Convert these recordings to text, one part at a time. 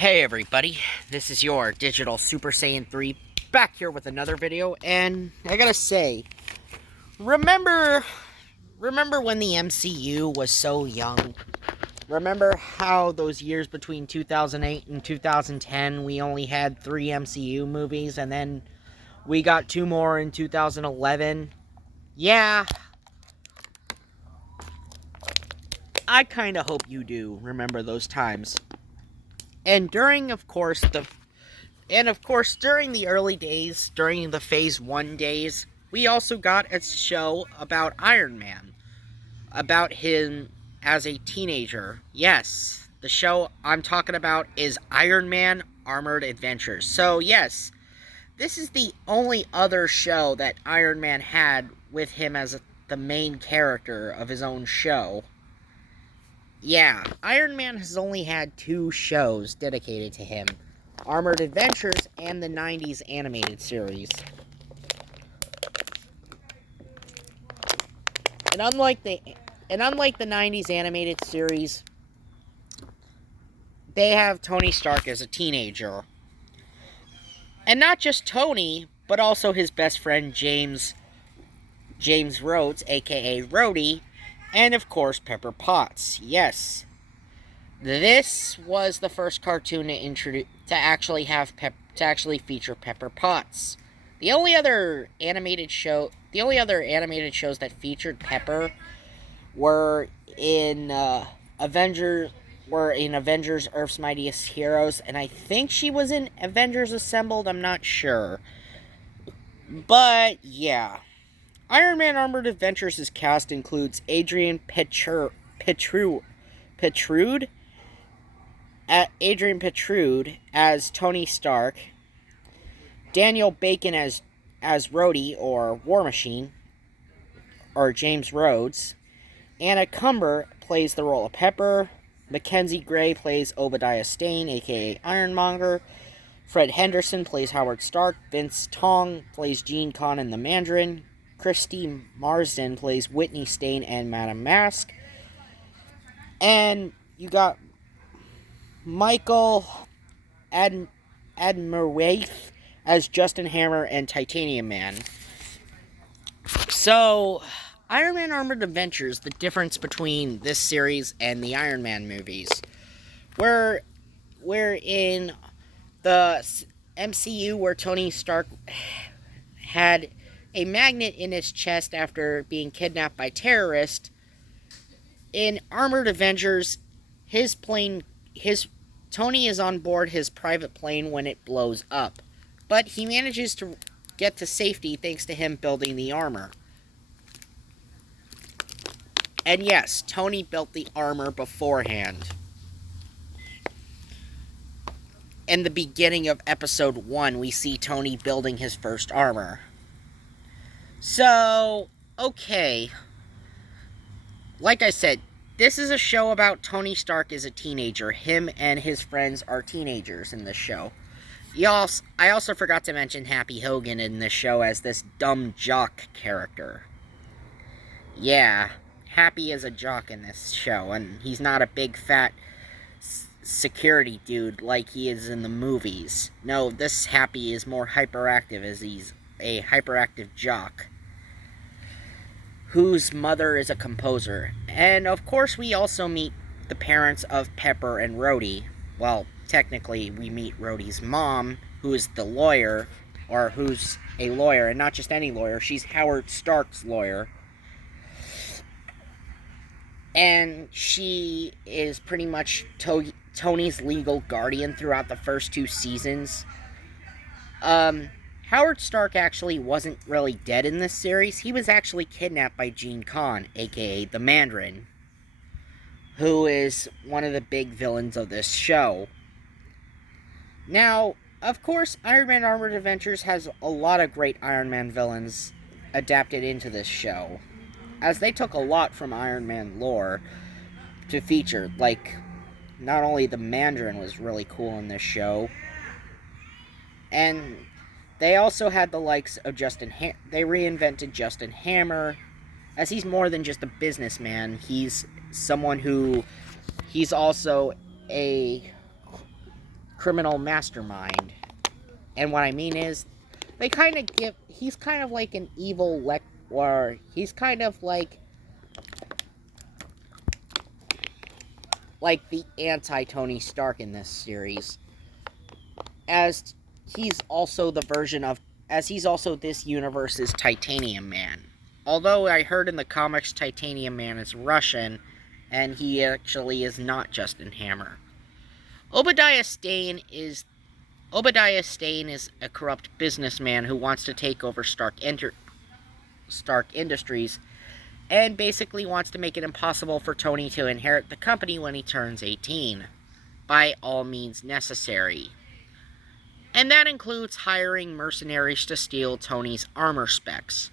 Hey everybody, this is your Digital Super Saiyan 3 back here with another video, and I gotta say, remember when the MCU was so young? Remember how those years between 2008 and 2010 we only had 3 MCU movies and then we got 2 more in 2011? Yeah, I kinda hope you do remember those times. And during, of course, during the early days, during the Phase 1 days, we also got a show about Iron Man. About him as a teenager. Yes, the show I'm talking about is Iron Man Armored Adventures. So, yes, this is the only other show that Iron Man had with him as the main character of his own show. Yeah, Iron Man has only had 2 shows dedicated to him. Armored Adventures and the 90s animated series. And unlike the 90s animated series, they have Tony Stark as a teenager. And not just Tony, but also his best friend James Rhodes, aka Rhodey, and of course Pepper Potts. Yes. This was the first cartoon to actually feature Pepper Potts. The only other animated shows that featured Pepper were in Avengers Earth's Mightiest Heroes, and I think she was in Avengers Assembled, I'm not sure. But yeah. Iron Man Armored Adventures' cast includes Adrian Petrude as Tony Stark, Daniel Bacon as Rhodey or War Machine, or James Rhodes, Anna Cumber plays the role of Pepper, Mackenzie Gray plays Obadiah Stane, aka Ironmonger, Fred Henderson plays Howard Stark, Vince Tong plays Gene Con and the Mandarin, Christy Marsden plays Whitney Stane and Madame Mask, and you got Michael Admirawaith as Justin Hammer and Titanium Man. So, Iron Man Armored Adventures, the difference between this series and the Iron Man movies, where in the MCU where Tony Stark had a magnet in his chest after being kidnapped by terrorists, in Armored Adventures, Tony is on board his private plane when it blows up, but he manages to get to safety thanks to him building the armor. And yes, Tony built the armor beforehand. In the beginning of episode 1, we see Tony building his first armor. So, okay. Like I said, this is a show about Tony Stark as a teenager. Him and his friends are teenagers in this show. I also forgot to mention Happy Hogan in this show as this dumb jock character. Yeah, Happy is a jock in this show, and he's not a big fat security dude like he is in the movies. No, this Happy is more hyperactive, as he's a hyperactive jock whose mother is a composer. And of course we also meet the parents of Pepper and Rhodey. Well, technically we meet Rhodey's mom, who is the lawyer, or who's a lawyer, and not just any lawyer, she's Howard Stark's lawyer. And she is pretty much Tony's legal guardian throughout the first 2 seasons. Howard Stark actually wasn't really dead in this series. He was actually kidnapped by Gene Con, aka the Mandarin, who is one of the big villains of this show. Now, of course, Iron Man Armored Adventures has a lot of great Iron Man villains adapted into this show, as they took a lot from Iron Man lore to feature. Like, not only the Mandarin was really cool in this show, and they also had the likes of they reinvented Justin Hammer, as he's more than just a businessman. He's someone who, he's also a criminal mastermind. And what I mean is, they kind of give, he's kind of like an evil, or he's kind of like the anti-Tony Stark in this series. As he's also this universe's Titanium Man. Although I heard in the comics Titanium Man is Russian, and he actually is not Justin Hammer. Obadiah Stane is a corrupt businessman who wants to take over Stark Industries, and basically wants to make it impossible for Tony to inherit the company when he turns 18, by all means necessary. And that includes hiring mercenaries to steal Tony's armor specs.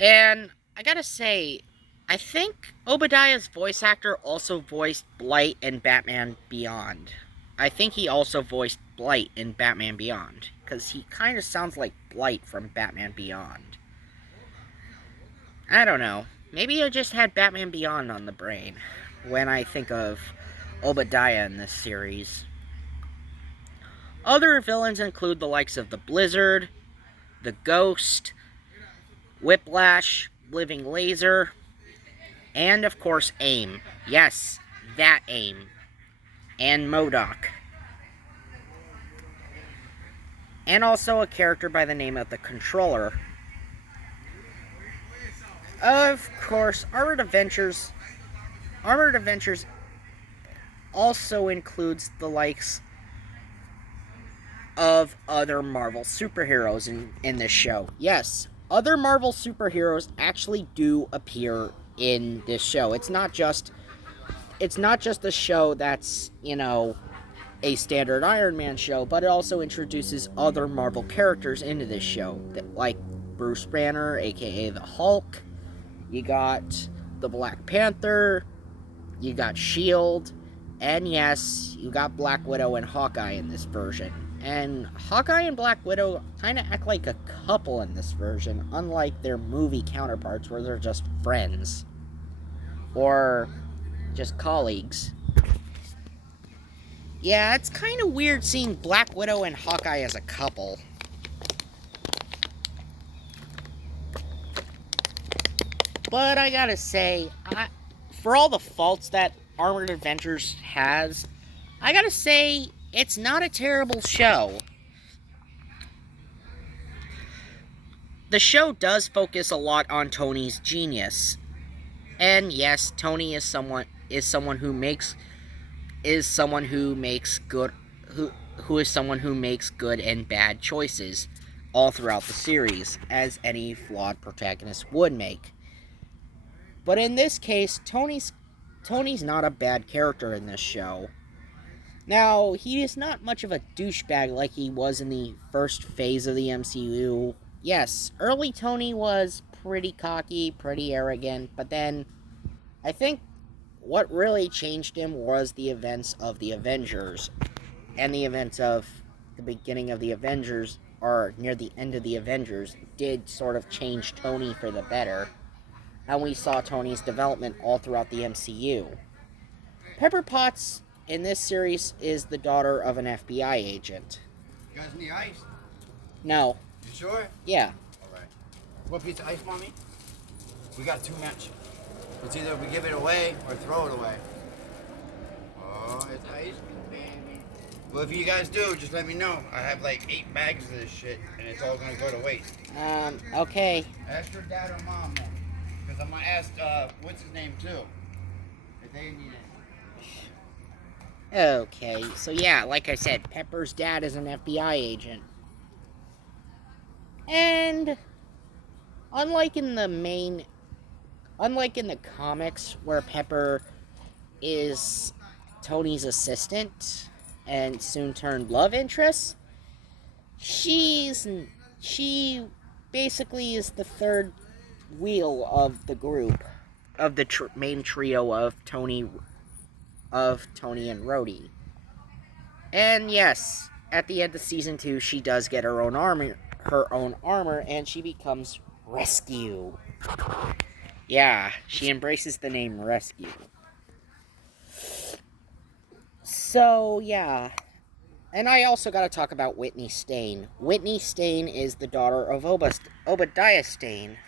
And I gotta say, I think Obadiah's voice actor also voiced Blight in Batman Beyond. I think he also voiced Blight in Batman Beyond, because he kind of sounds like Blight from Batman Beyond. I don't know. Maybe I just had Batman Beyond on the brain when I think of Obadiah in this series. Other villains include the likes of the Blizzard, the Ghost, Whiplash, Living Laser, and of course AIM. Yes, that AIM. And MODOK. And also a character by the name of the Controller. Of course, Armored Adventures also includes the likes of other Marvel superheroes in this show. Yes, other Marvel superheroes actually do appear in this show. It's not just a show that's, a standard Iron Man show, but it also introduces other Marvel characters into this show, like Bruce Banner, aka the Hulk. You got the Black Panther, you got S.H.I.E.L.D., and yes, you got Black Widow and Hawkeye in this version. And Hawkeye and Black Widow kind of act like a couple in this version, unlike their movie counterparts where they're just friends. Or just colleagues. Yeah, it's kind of weird seeing Black Widow and Hawkeye as a couple. But I gotta say, for all the faults that Armored Adventures has, I gotta say, it's not a terrible show. The show does focus a lot on Tony's genius. And yes, Tony is someone who makes good and bad choices all throughout the series, as any flawed protagonist would make. But in this case, Tony's not a bad character in this show. Now, he is not much of a douchebag like he was in the first phase of the MCU. Yes, early Tony was pretty cocky, pretty arrogant, but then I think what really changed him was the events of the Avengers. And the events of the beginning of the Avengers, or near the end of the Avengers, did sort of change Tony for the better. And we saw Tony's development all throughout the MCU. Pepper Potts in this series is the daughter of an FBI agent. You guys need ice? No. You sure? Yeah. Alright. What piece of ice, Mommy? We got too much. It's either we give it away or throw it away. Oh, it's ice cream, baby. Well, if you guys do, just let me know. I have like 8 bags of this shit, and it's all gonna go to waste. Okay. Ask your dad or mom, then. Because I'm gonna ask, what's his name, too. If they need it. Okay, so yeah, like I said, Pepper's dad is an FBI agent. And unlike in the comics where Pepper is Tony's assistant and soon turned love interest, she basically is the third wheel of the group, of the main trio of Tony and Rhodey. And yes, at the end of season 2, she does get her own armor, and she becomes Rescue. Yeah, she embraces the name Rescue. So, yeah. And I also got to talk about Whitney Stain. Whitney Stain is the daughter of Obadiah Stane.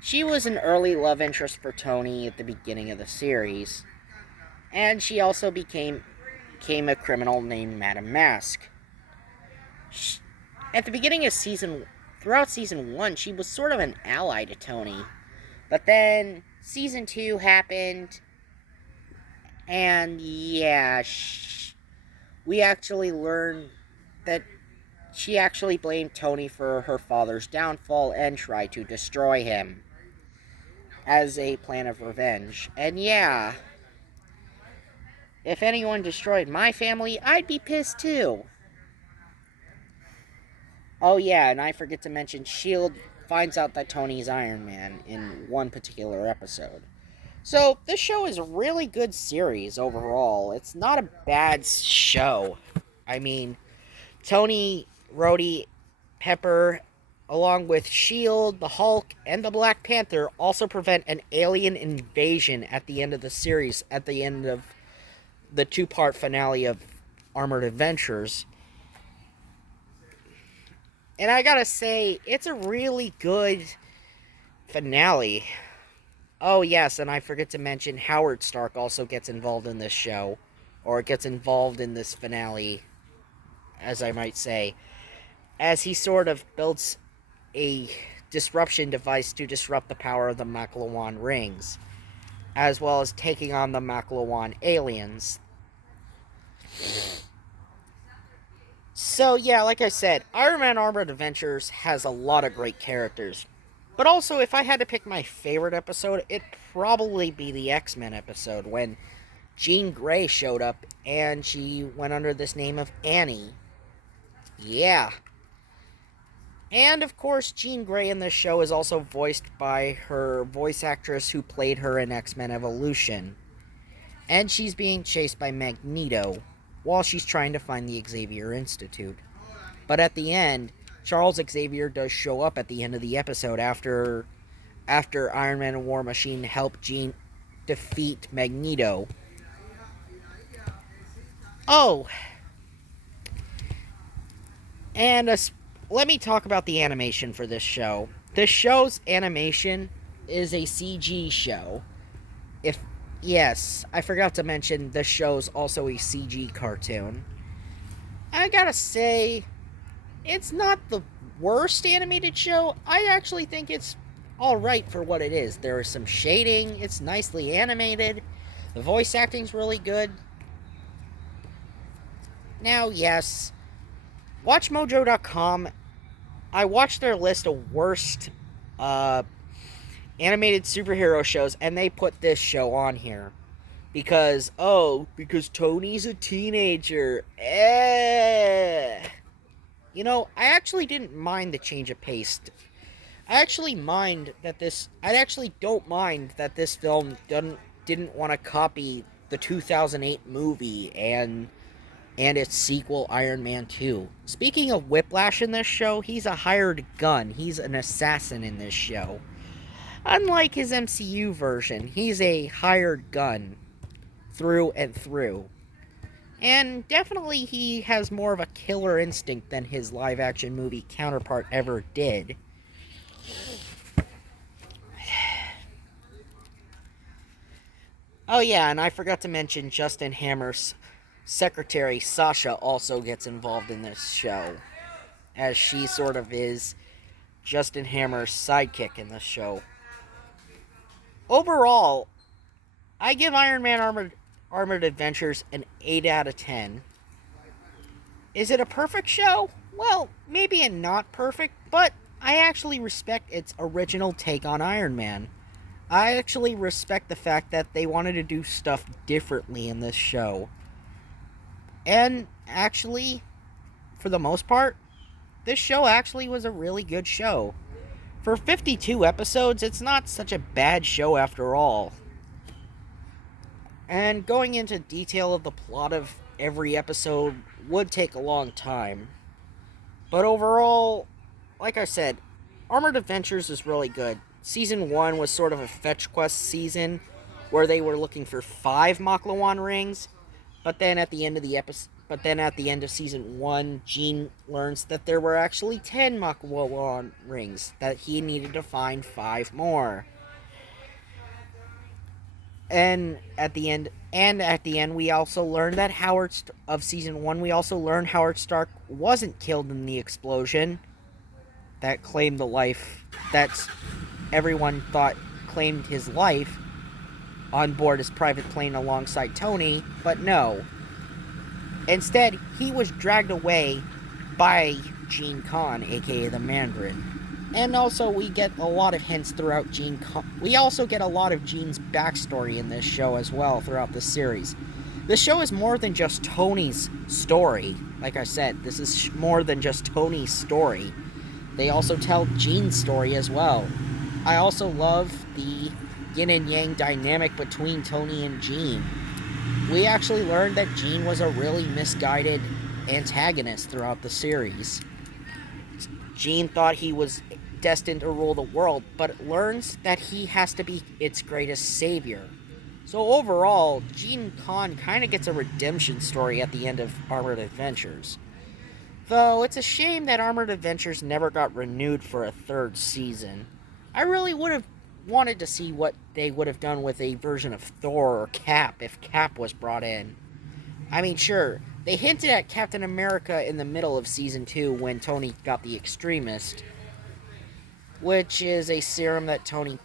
She was an early love interest for Tony at the beginning of the series. And she also became a criminal named Madame Mask. At the beginning of throughout season 1, she was sort of an ally to Tony. But then season 2 happened, and yeah, we actually learned that she actually blamed Tony for her father's downfall and tried to destroy him as a plan of revenge. And yeah, if anyone destroyed my family, I'd be pissed too. Oh yeah, and I forget to mention, S.H.I.E.L.D. finds out that Tony's Iron Man in one particular episode. So, this show is a really good series overall. It's not a bad show. I mean, Tony, Rhodey, Pepper, along with S.H.I.E.L.D., the Hulk, and the Black Panther also prevent an alien invasion at the end of the series, at the end of the two-part finale of Armored Adventures. And I gotta say, it's a really good finale. Oh, yes, and I forget to mention, Howard Stark also gets involved in this show. Or gets involved in this finale, as I might say. As he sort of builds a disruption device to disrupt the power of the Makluan rings. As well as taking on the Makluan aliens. So, yeah, like I said, Iron Man Armored Adventures has a lot of great characters. But also, if I had to pick my favorite episode, it'd probably be the X-Men episode, when Jean Grey showed up, and she went under this name of Annie. Yeah. And, of course, Jean Grey in this show is also voiced by her voice actress who played her in X-Men Evolution. And she's being chased by Magneto while she's trying to find the Xavier Institute. But at the end, Charles Xavier does show up at the end of the episode after Iron Man and War Machine help Jean defeat Magneto. Oh, and let me talk about the animation for this show. This show's animation is a CG show. Yes, I forgot to mention this show's also a CG cartoon. I gotta say, it's not the worst animated show. I actually think it's alright for what it is. There is some shading, it's nicely animated, the voice acting's really good. Now, yes, WatchMojo.com, I watched their list of worst animated superhero shows, and they put this show on here. Because Tony's a teenager. You know, I actually didn't mind the change of pace. I actually don't mind that this film didn't want to copy the 2008 movie and its sequel, Iron Man 2. Speaking of Whiplash in this show, he's a hired gun. He's an assassin in this show. Unlike his MCU version, he's a hired gun through and through. And definitely he has more of a killer instinct than his live-action movie counterpart ever did. Oh yeah, and I forgot to mention Justin Hammer's secretary, Sasha, also gets involved in this show, as she sort of is Justin Hammer's sidekick in this show. Overall, I give Iron Man Armored Adventures an 8 out of 10. Is it a perfect show? Well, maybe not perfect, but I actually respect its original take on Iron Man. I actually respect the fact that they wanted to do stuff differently in this show. And actually, for the most part, this show actually was a really good show. For 52 episodes, it's not such a bad show after all. And going into detail of the plot of every episode would take a long time. But overall, like I said, Armored Adventures is really good. Season 1 was sort of a fetch quest season where they were looking for 5 Makluan rings. But then at the end of the episode, but then at the end of season 1, Gene learns that there were actually 10 Makawon rings, that he needed to find 5 more. And at the end, we also learned that of season 1, we also learned Howard Stark wasn't killed in the explosion that claimed the life that everyone thought claimed his life on board his private plane alongside Tony, but no. Instead, he was dragged away by Gene Khan, aka the Mandarin. And also, we get a lot of hints throughout Gene Khan. We also get a lot of Gene's backstory in this show as well throughout the series. The show is more than just Tony's story. Like I said, this is more than just Tony's story. They also tell Gene's story as well. I also love the yin and yang dynamic between Tony and Gene. We actually learned that Gene was a really misguided antagonist throughout the series. Gene thought he was destined to rule the world, but learns that he has to be its greatest savior. So overall, Gene Khan kind of gets a redemption story at the end of Armored Adventures. Though it's a shame that Armored Adventures never got renewed for a 3rd season. I really would have wanted to see what they would have done with a version of Thor or Cap if Cap was brought in. I mean, sure, they hinted at Captain America in the middle of season 2 when Tony got the Extremist, which is a serum that Tony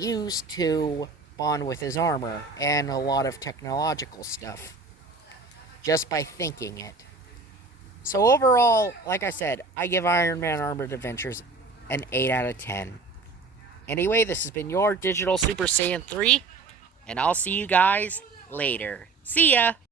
used to bond with his armor and a lot of technological stuff just by thinking it. So overall, like I said, I give Iron Man Armored Adventures an 8 out of 10. Anyway, this has been your Digital Super Saiyan 3, and I'll see you guys later. See ya!